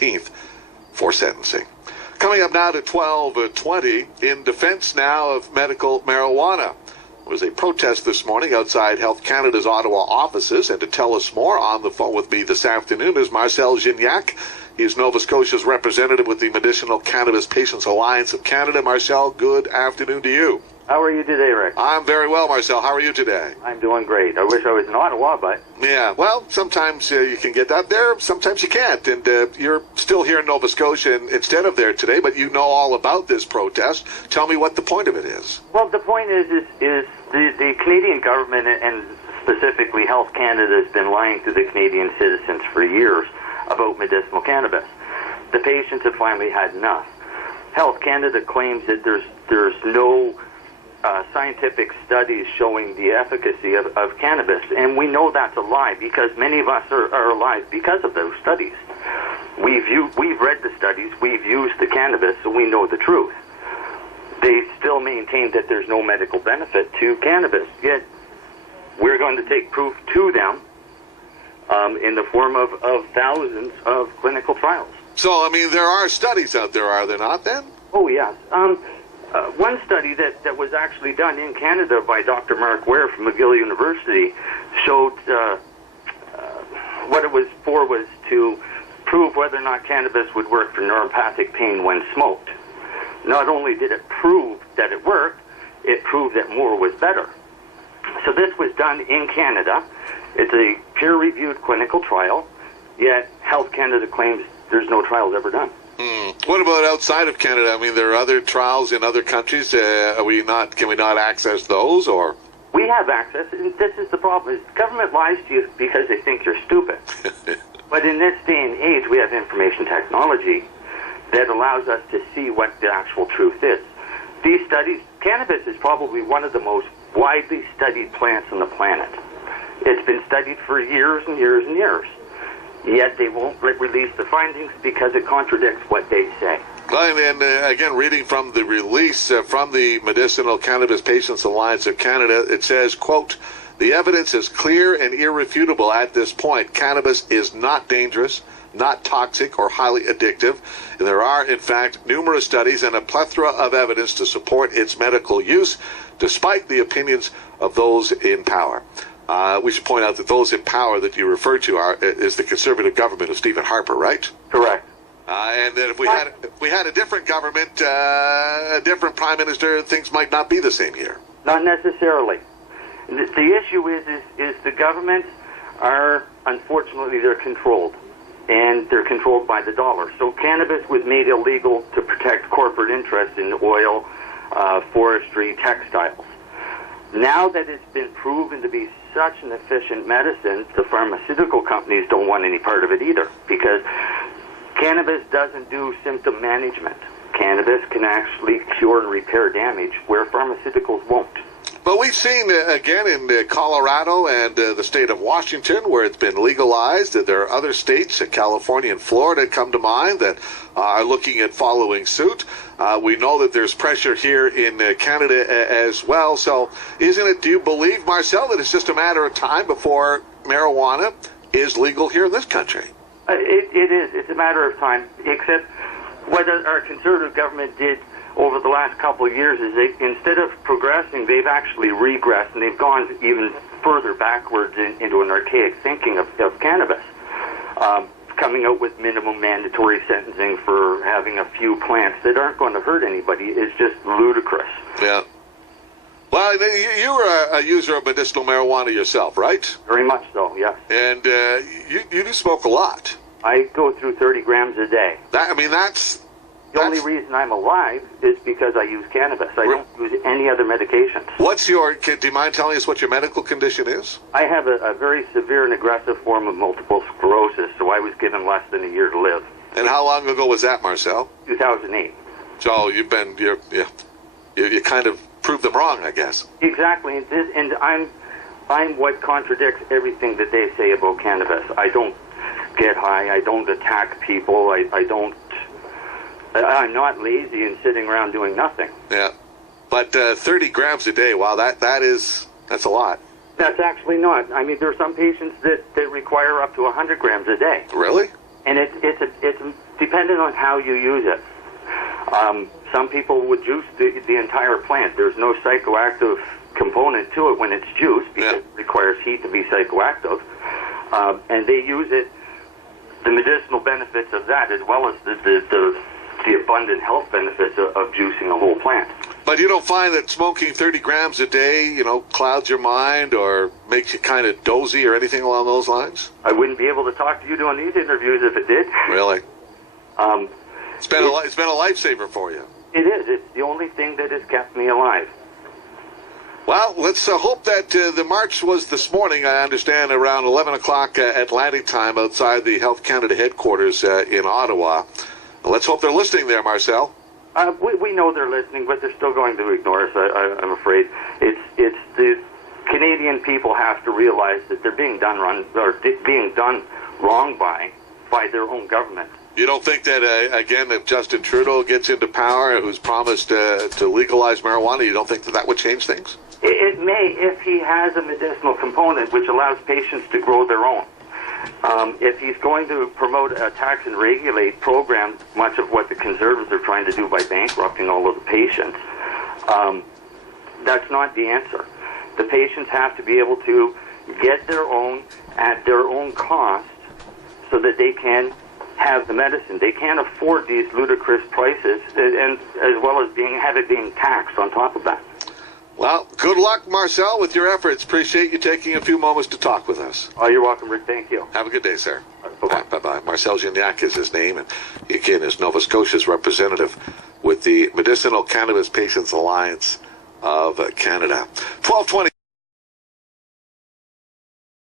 15th for sentencing. Coming up now to 12:20, in defense now of medical marijuana. There was a protest this morning outside Health Canada's Ottawa offices, and to tell us more, on the phone with me this afternoon is Marcel Gignac. He is Nova Scotia's representative with the Medicinal Cannabis Patients Alliance of Canada. Marcel, good afternoon to you. How are you today, Rick? I'm very well, Marcel. How are you today? I'm doing great. I wish I was in Ottawa, but... Yeah, well, sometimes you can get out there, sometimes you can't. And you're still here in Nova Scotia instead of there today, but you know all about this protest. Tell me what the point of it is. Well, the point is the Canadian government, and specifically Health Canada, has been lying to the Canadian citizens for years about medicinal cannabis. The patients have finally had enough. Health Canada claims that there's no scientific studies showing the efficacy of cannabis, and we know that's a lie because many of us are alive because of those studies. We've read the studies, we've used the cannabis, so we know the truth. They still maintain that there's no medical benefit to cannabis, yet we're going to take proof to them in the form of thousands of clinical trials. So, I mean, there are studies out there, are there not, then? Oh, yes. One study that was actually done in Canada by Dr. Mark Ware from McGill University showed what it was for was to prove whether or not cannabis would work for neuropathic pain when smoked. Not only did it prove that it worked, it proved that more was better. So this was done in Canada. It's a peer-reviewed clinical trial, yet Health Canada claims there's no trials ever done. What about outside of Canada? I mean, there are other trials in other countries. Can we not access those, or? We have access, and this is the problem. Is government lies to you because they think you're stupid. But in this day and age, we have information technology that allows us to see what the actual truth is. These studies, cannabis is probably one of the most widely studied plants on the planet. It's been studied for years and years and years. Yet they won't release the findings because it contradicts what they say. Well, and again, reading from the release from the Medicinal Cannabis Patients Alliance of Canada, it says, quote, "The evidence is clear and irrefutable at this point. Cannabis is not dangerous, not toxic, or highly addictive. And there are, in fact, numerous studies and a plethora of evidence to support its medical use, despite the opinions of those in power." We should point out that those in power that you refer to is the Conservative government of Stephen Harper, right? Correct. And that if we had a different government, a different prime minister, things might not be the same here. Not necessarily. The issue is the governments are, unfortunately, they're controlled, and they're controlled by the dollar. So cannabis was made illegal to protect corporate interests in oil, forestry, textiles. Now that it's been proven to be such an efficient medicine, the pharmaceutical companies don't want any part of it either, because cannabis doesn't do symptom management. Cannabis can actually cure and repair damage where pharmaceuticals won't. But we've seen, again, in Colorado and the state of Washington, where it's been legalized, that there are other states, California and Florida, come to mind, that are looking at following suit. We know that there's pressure here in Canada as well. So isn't it, do you believe, Marcel, that it's just a matter of time before marijuana is legal here in this country? It is. It's a matter of time, except what our Conservative government did over the last couple of years is they, instead of progressing, they've actually regressed, and they've gone even further backwards into an archaic thinking of cannabis. Coming out with minimum mandatory sentencing for having a few plants that aren't going to hurt anybody is just ludicrous. Yeah. Well, you were a user of medicinal marijuana yourself, right? Very much so, yes. And you do smoke a lot. I go through 30 grams a day. That's... The only reason I'm alive is because I use cannabis. I don't use any other medications. Do you mind telling us what your medical condition is? I have a very severe and aggressive form of multiple sclerosis, so I was given less than a year to live. And how long ago was that, Marcel? 2008. So you kind of proved them wrong, I guess. Exactly, and I'm what contradicts everything that they say about cannabis. I don't get high, I don't attack people, I'm not lazy and sitting around doing nothing. Yeah, but 30 grams a day, wow, that's a lot. That's actually not. I mean, there are some patients that require up to 100 grams a day. Really? And it's dependent on how you use it. Some people would juice the entire plant. There's no psychoactive component to it when it's juiced because it requires heat to be psychoactive. And they use it, the medicinal benefits of that, as well as the abundant health benefits of juicing a whole plant. But you don't find that smoking 30 grams a day, clouds your mind or makes you kind of dozy or anything along those lines? I wouldn't be able to talk to you doing these interviews if it did. Really? It's been a lifesaver for you. It is. It's the only thing that has kept me alive. Well, let's hope that the march was this morning, I understand, around 11 o'clock Atlantic time outside the Health Canada headquarters in Ottawa. Let's hope they're listening there, Marcel. We know they're listening, but they're still going to ignore us, I'm afraid. It's the Canadian people have to realize that they're being done wrong by their own government. You don't think that, again, if Justin Trudeau gets into power, who's promised to legalize marijuana, you don't think that would change things? It may, if he has a medicinal component which allows patients to grow their own. If he's going to promote a tax and regulate program, much of what the Conservatives are trying to do by bankrupting all of the patients, that's not the answer. The patients have to be able to get their own at their own cost so that they can have the medicine. They can't afford these ludicrous prices, and as well as have it being taxed on top of that. Well, good luck, Marcel, with your efforts. Appreciate you taking a few moments to talk with us. Oh, you're welcome, Rick. Thank you. Have a good day, sir. Bye-bye. Bye-bye. Marcel Gignac is his name, and he, again, is Nova Scotia's representative with the Medicinal Cannabis Patients Alliance of Canada. 12:20.